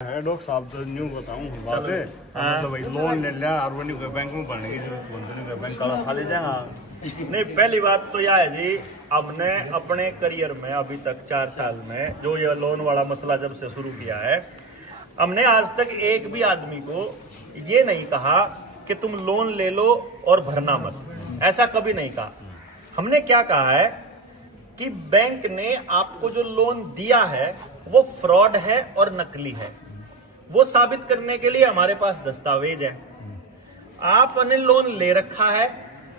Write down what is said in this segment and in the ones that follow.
है डॉक्टर साहब तो न्यू बताऊं बातें मतलब भाई लोन ले लिया और वो बैंक में भरने की जरूरत नहीं, बैंक वाला खा ले जाएगा। नहीं, पहली बात तो यह है जी, हमने अपने करियर में अभी तक 4 साल में जो ये लोन वाला मसला जब से शुरू किया है, हमने आज तक एक भी आदमी को ये नहीं कहा कि तुम लोन ले लो और भरना मत, ऐसा कभी नहीं कहा। हमने क्या कहा है कि बैंक ने आपको जो लोन दिया है वो फ्रॉड है और नकली है, वो साबित करने के लिए हमारे पास दस्तावेज है। आपने लोन ले रखा है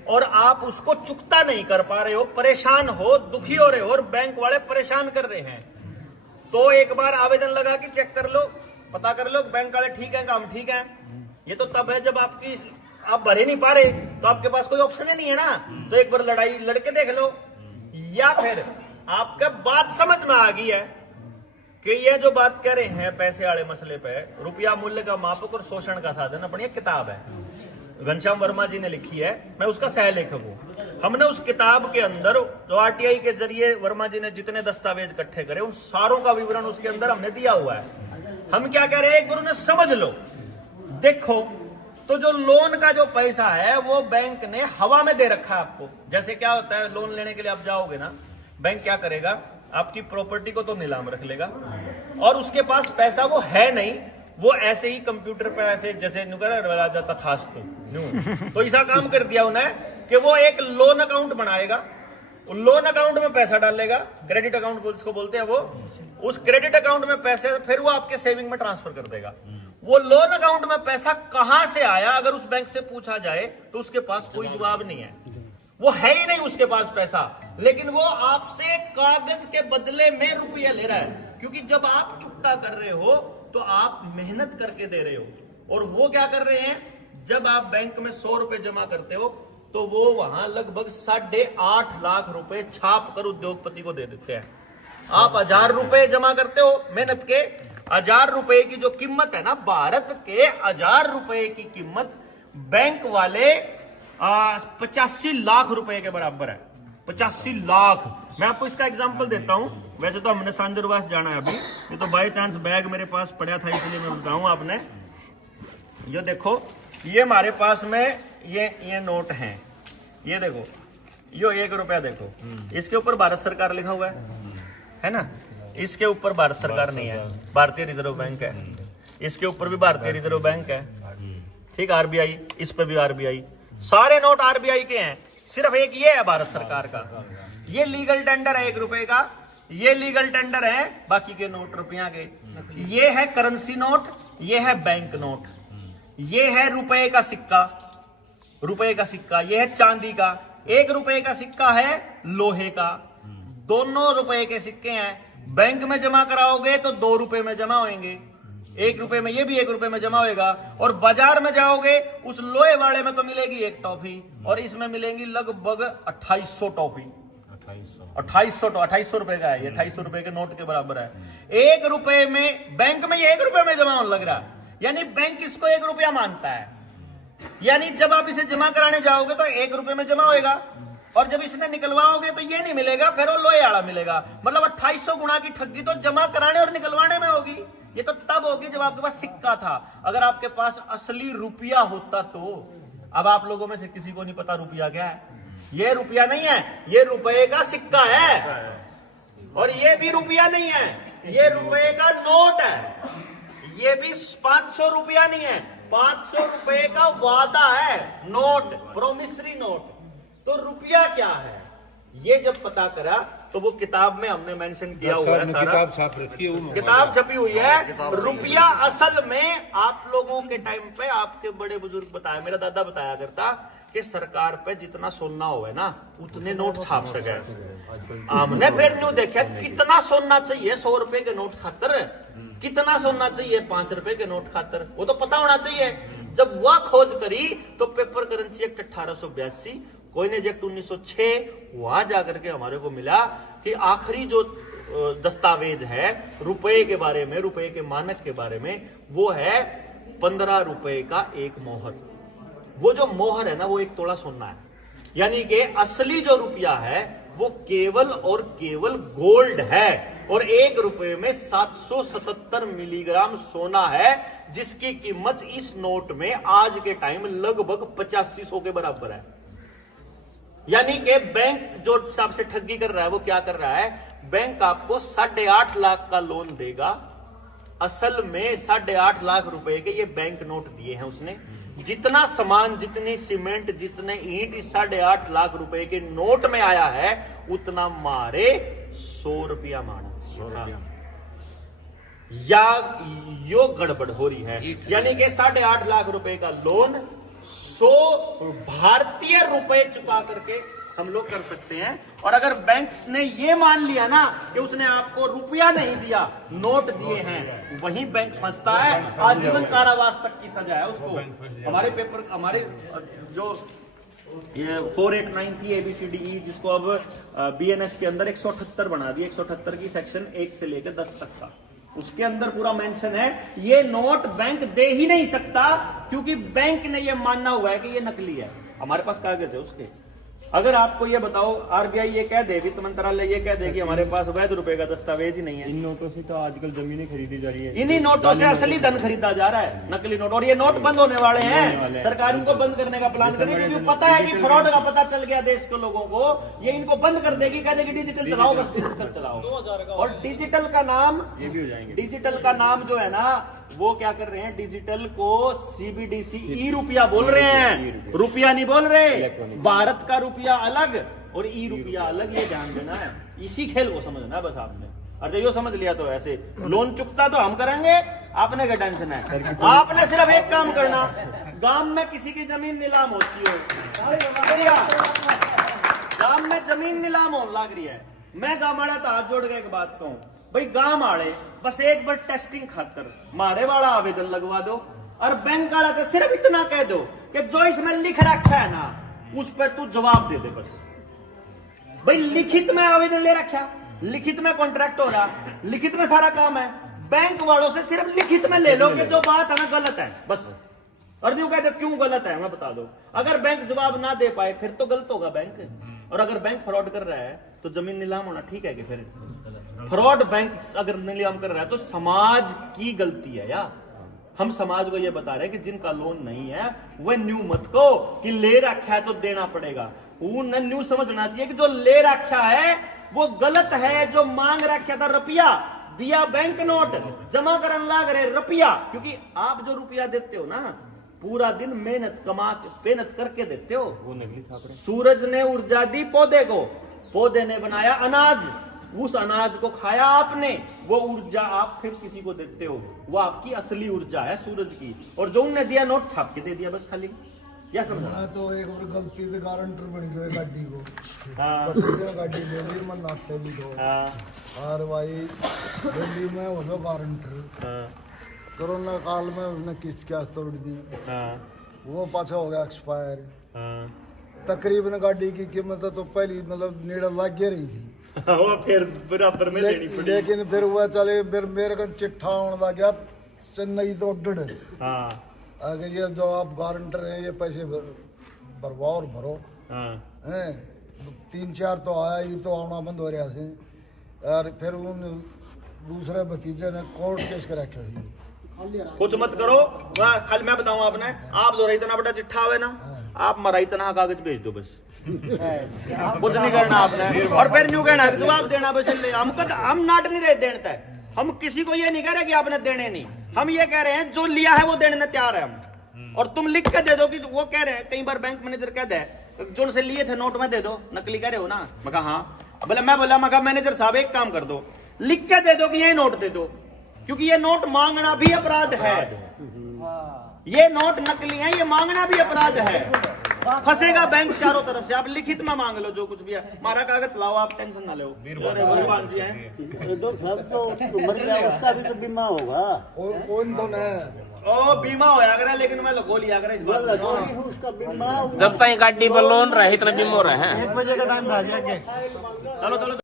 और आप उसको चुकता नहीं कर पा रहे हो, परेशान हो, दुखी हो रहे हो और बैंक वाले परेशान कर रहे हैं, तो एक बार आवेदन लगा के चेक कर लो, पता कर लो बैंक वाले ठीक है, हम ठीक है। ये तो तब है जब आप भर ही नहीं पा रहे, तो आपके पास कोई ऑप्शन ही नहीं है ना, तो एक बार लड़ाई लड़के देख लो। या फिर आपके बात समझ में आ गई है कि ये जो बात कह रहे हैं पैसे वाले मसले पे, रुपया मूल्य का मापक और शोषण का साधन, अपनी एक किताब है, घनश्याम वर्मा जी ने लिखी है, मैं उसका सहलेखक हूं। हमने उस किताब के अंदर जो आरटीआई के जरिए वर्मा जी ने जितने दस्तावेज इकट्ठे करे, उन सारों का विवरण उसके अंदर हमने दिया हुआ है। हम क्या कह रहे हैं, एक बार उन्हें समझ लो, देखो तो जो लोन का जो पैसा है वो बैंक ने हवा में दे रखा है आपको। जैसे क्या होता है, लोन लेने के लिए आप जाओगे ना, बैंक क्या करेगा, आपकी प्रॉपर्टी को तो नीलाम रख लेगा और उसके पास पैसा वो है नहीं, वो ऐसे ही कंप्यूटर पे ऐसे जैसे तथास्तु तो ऐसा काम कर दिया उन्हें कि वो एक लोन अकाउंट बनाएगा, लोन अकाउंट में पैसा डालेगा, क्रेडिट अकाउंट जिसको बोलते हैं, वो उस क्रेडिट अकाउंट में पैसे फिर वो आपके सेविंग में ट्रांसफर कर देगा। वो लोन अकाउंट में पैसा कहां से आया अगर उस बैंक से पूछा जाए तो उसके पास कोई जवाब नहीं है, वो है ही नहीं उसके पास पैसा, लेकिन वो आपसे कागज के बदले में रुपया ले रहा है, क्योंकि जब आप चुकता कर रहे हो तो आप मेहनत करके दे रहे हो। और वो क्या कर रहे हैं, जब आप बैंक में 100 रुपए जमा करते हो तो वो वहां लगभग 8.5 लाख रुपए छाप कर उद्योगपति को दे देते हैं। आप 1000 रुपए जमा करते हो मेहनत के, 1000 रुपए की जो कीमत है ना, भारत के 1000 रुपए की कीमत बैंक वाले 85 लाख रुपए के बराबर है। 85 लाख। मैं आपको इसका एग्जांपल देता हूं, वैसे तो हमने सांजरवास जाना है अभी, ये तो बाय चांस बैग मेरे पास पड़ा था इसलिए मैं बताऊं आपने। ये देखो, ये हमारे पास में ये नोट हैं, ये देखो, यो 1 रुपया देखो, इसके ऊपर भारत सरकार लिखा हुआ है ना, इसके ऊपर भारत सरकार नहीं है, भारतीय रिजर्व बैंक है, इसके ऊपर भी भारतीय रिजर्व बैंक है, ठीक, आरबीआई, इस पर भी आरबीआई, सारे नोट आरबीआई के हैं, सिर्फ एक ये है भारत सरकार का। ये लीगल टेंडर है 1 रुपए का, ये लीगल टेंडर है, बाकी के नोट रुपया के। ये है करेंसी नोट, ये है बैंक नोट, ये है रुपए का सिक्का, रुपए का सिक्का, ये है चांदी का, 1 रुपए का सिक्का है लोहे का, दोनों रुपए के सिक्के हैं। बैंक में जमा कराओगे तो 2 रुपए में जमा होंगे, 1 रुपए में, ये भी 1 रुपए में जमा होगा। और बाजार में जाओगे उस लोहे वाले में तो मिलेगी 1 टॉफी और इसमें मिलेंगी लगभग 2800 टॉफी, 2800 रुपए का है ये, 2800 रुपए के नोट के बराबर है। 1 रुपए में बैंक में ये 1 रुपए में जमा होने लग रहा है, यानी बैंक इसको 1 रुपया मानता है, यानी जब आप इसे जमा कराने जाओगे तो 1 रुपए में जमा होगा और जब इसने निकलवाओगे तो ये नहीं मिलेगा, फिर वो लोहे वाला मिलेगा। मतलब 2800 गुना की ठगी तो जमा कराने और निकलवाने में होगी। ये तो तब होगी जब आपके पास सिक्का था, अगर आपके पास असली रुपया होता तो। अब आप लोगों में से किसी को नहीं पता रुपया क्या है, ये रुपया नहीं है, ये रुपए का सिक्का है, और ये भी रुपया नहीं है, ये रुपए का नोट है, ये भी 500 रुपया नहीं है, 500 रुपए का वादा है, नोट, प्रोमिसरी नोट। तो रुपया क्या है, ये जब पता करा तो वो किताब में हमने मेंशन किया हुआ है, सारा किताब छाप रखी है, किताब छपी हुई है। रुपया असल में आप लोगों के टाइम पे आपके बड़े बुजुर्ग बताया, मेरा दादा बताया करता कि सरकार पे जितना सोना हो है ना उतने नोट छाप सके। हमने फिर न्यू देखा कितना सोना चाहिए 100 रुपए के नोट खातर, कितना सोना चाहिए 5 रुपए के नोट खातर, वो तो पता होना चाहिए। जब वह खोज करी तो paper currency act 1882, coinage act 1906, वहां जाकर के हमारे को मिला कि आखिरी जो दस्तावेज है रुपए के बारे में, रुपए के मानक के बारे में, वो है 15 रुपए का एक मोहर। वो जो मोहर है ना वो 1 तोला सोना है, यानी कि असली जो रुपया है वो केवल और केवल गोल्ड है, और 1 रुपए में 777 मिलीग्राम सोना है, जिसकी कीमत इस नोट में आज के टाइम लगभग 8500 के बराबर है। यानी कि बैंक जो आपसे ठगी कर रहा है वो क्या कर रहा है, बैंक आपको 8.5 लाख का लोन देगा, असल में 8.5 लाख रुपए के ये बैंक नोट दिए हैं उसने। जितना सामान, जितनी सीमेंट, जितने ईंट इस 8.5 लाख रुपए के नोट में आया है, उतना मारे 100 रुपया मारा सोना, या यो गड़बड़ हो रही है। यानी कि 8.5 लाख रुपए का लोन 100 भारतीय रुपए चुका करके हम लोग कर सकते हैं। और अगर बैंक ने ये मान लिया ना कि उसने आपको रुपया नहीं दिया, नोट दिए हैं, वहीं बैंक फंसता है, आजीवन कारावास तक की सजा है उसको। हमारे पेपर, हमारे जो ये 489 थी ABCDE, जिसको अब BNS के अंदर 178 बना दिया, 178 की सेक्शन 1 से लेकर 10 तक का, उसके अंदर पूरा मेंशन है ये नोट बैंक दे ही नहीं सकता, क्योंकि बैंक ने ये मानना हुआ है कि ये नकली है। हमारे पास कागज है उसके। अगर आपको ये बताओ, RBI ये कह दे, वित्त मंत्रालय ये कह दे कि हमारे पास वैध रुपए का दस्तावेज ही नहीं है, इन नोटों से तो आजकल जमीनें खरीदी जा रही है, इन्हीं नोटों से असली धन खरीदा जा रहा है, नकली नोट। और ये नोट बंद होने वाले हैं, सरकार इनको बंद करने का प्लान करेगी, क्योंकि पता है कि फ्रॉड का पता चल गया देश के लोगों को, ये इनको बंद कर देगी, कह देगी डिजिटल चलाओ, बस डिजिटल चलाओ। और डिजिटल का नाम, ये भी हो जाएंगे। डिजिटल का नाम जो है ना, वो क्या कर रहे हैं, डिजिटल को CBDC ई रुपया बोल रहे हैं, रुपया नहीं बोल रहे। भारत का रुपया अलग और ई रुपया अलग, ये ध्यान देना है, इसी खेल को समझना है बस आपने। और जब यो समझ लिया तो ऐसे लोन चुकता तो हम करेंगे, आपने क्या टेंशन है। आपने सिर्फ एक काम करना, गांव में किसी की जमीन नीलाम होती हो, गांव में जमीन नीलाम होने लग रही है, मैं गांव वाला तो हाथ जोड़ के एक बात कहूं, भाई गांव वाले बस एक बार टेस्टिंग खातर मारे वाला आवेदन लगवा दो, और बैंक वाला तो सिर्फ इतना कह दो कि जो इसमें लिख रखा है ना, उस पर तू जवाब दे दे बस। भाई लिखित में आवेदन ले रखा, लिखित में कॉन्ट्रैक्ट हो रहा, लिखित में सारा काम है, बैंक वालों से सिर्फ लिखित में ले लो कि जो बात हमें गलत है बस। और न्यू कहते क्यों गलत है हमें बता दो। अगर बैंक जवाब ना दे पाए फिर तो गलत होगा बैंक, और अगर बैंक फ्रॉड कर रहा है तो जमीन नीलाम होना ठीक है कि फिर फ्रॉड बैंक अगर नीलाम कर रहा है तो समाज की गलती है यार। हम समाज को ये बता रहे हैं कि जिनका लोन नहीं है वह न्यू मत को कि ले रखा है तो देना पड़ेगा, उन्हें न्यू समझना चाहिए कि जो ले रखा है वो गलत है, जो मांग रखा था रुपया दिया बैंक नोट, जमा करने लग रहे रुपया, क्योंकि आप जो रुपया देते हो ना पूरा दिन मेहनत कमा के मेहनत करके देते हो, वो नकली छाप रहे। सूरज ने ऊर्जा दी पौधे को, पौधे ने बनाया अनाज, उस अनाज को खाया आपने, वो ऊर्जा आप फिर किसी को देते हो, वो आपकी असली ऊर्जा है सूरज की। और जो उनने दिया नोट छाप के दे दिया बस खाली, क्या समझा। मैं तो एक बार गलती से गारंटर बन गया गाड़ी को, हाँ गाड़ी ले ली मैं नाते भी दो, हाँ और भाई दिल्ली में हो गया गारंटर, हाँ कोरोना काल में उसने किस्त क्या तोड़ दी, हाँ वो पाछा हो गया एक्सपायर। हाँ तकरीबन गाड़ी की कीमत तो पहली मतलब नेड़ा लग गया रही थी, वो फिर बराबर में देनी पड़ी। लेकिन फिर हुआ चले फिर मेरे को चिट्ठा आने लग गया चेन्नई तो डर हाँ आगे, ये जो आप गारंटर हैं ये पैसे भरवाओ और भरो हाँ हैं। 3-4 तो आया ही तो आना बंद हो रहा से, और फिर उन दूसरे भतीजे ने कोर्ट केस कर रखा थी। कुछ मत करो, खाली मैं बताऊं आपने, आप जो इतना बड़ा चिट्ठा आवे ना, आप मरा इतना कागज भेज दो बस, कुछ नहीं करना आपने। और फिर न्यू कहना तू आप देना बस, हम नाट नहीं रहे देने, हम किसी को ये नहीं कह रहे कि आपने देने नहीं, हम ये कह रहे हैं जो लिया है वो देने तैयार है हम। और तुम लिख के दे दो कि वो कह रहे हैं, कई बार बैंक मैनेजर कह दे जो से लिए थे नोट में दे दो, नकली कह रहे हो ना, मैं कहा हाँ, बोले मैं बोला मैं कहा मैनेजर साहब एक काम कर दो, लिख के दे दो कि ये नोट दे दो, क्योंकि ये नोट मांगना भी अपराध है, ये नोट नकली है, ये मांगना भी अपराध है, फंसेगा बैंक चारों तरफ से। आप लिखित में मांग लो जो कुछ भी है, हमारा कागज लाओ, आप टेंशन ना लो। भगवान जी हैं उसका भी तो बीमा होगा, कौन तो न ओ बीमा होया करे, लेकिन मैं लगो लिया करे इस बात में। उसका बीमा जब तक गाड़ी पर लोन रहे इतना बीमा रहे हैं। 1 बजे का टाइम था। चलो चलो।